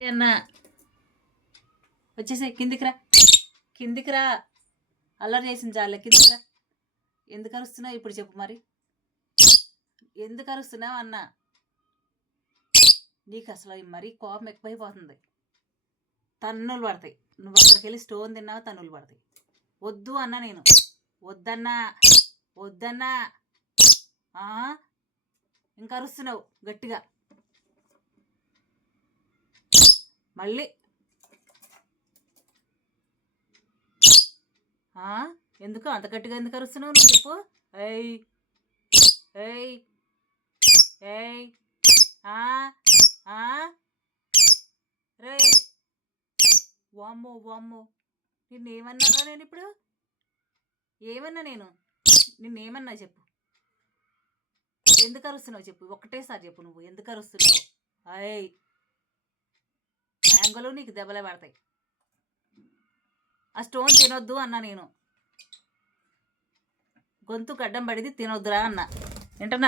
అన్న వచ్చేసే కిందికి రా అల్లరి చేసింది చాలే కిందికి రా. ఎందుకు అరుస్తున్నావు ఇప్పుడు చెప్పు మరి, ఎందుకు అరుస్తున్నావు అన్న? నీకు అసలు మరీ కోపం ఎక్కువైపోతుంది. తన్నులు పడతాయి. నువ్వు అక్కడికి వెళ్ళి స్టోన్ తిన్నావు, తన్నులు పడతాయి. వద్దు అన్న, నేను వద్దన్నా వద్దన్నా. ఇంకా అరుస్తున్నావు గట్టిగా. మళ్ళీ ఎందుకు అంత గట్టిగా ఎందుకు అరుస్తున్నావు నువ్వు చెప్పు. ఏయ్ ఏయ్ ఏయ్ రే, వామ్మో వామ్మో, నిన్నేమన్నానో నేను ఇప్పుడు? ఏమన్నా నేను నిన్నేమన్నా చెప్పు. ఎందుకు అరుస్తున్నావు చెప్పు, ఒక్కటేసారి చెప్పు. నువ్వు ఎందుకు అరుస్తున్నావు? అయ్ మ్యాంగోలు నీకు దెబ్బలే పడతాయి. ఆ స్టోన్ తినొద్దు అన్నా నేను. గొంతు గడ్డం పడిది, తినొద్దురా అన్న. వింటున్నా?